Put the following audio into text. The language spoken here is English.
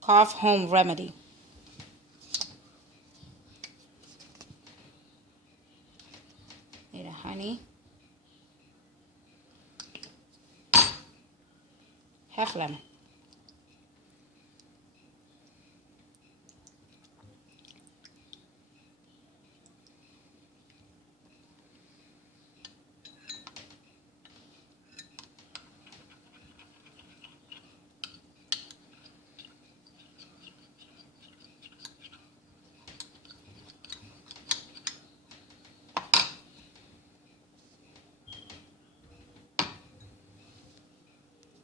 Cough home remedy. Need a honey. Half lemon.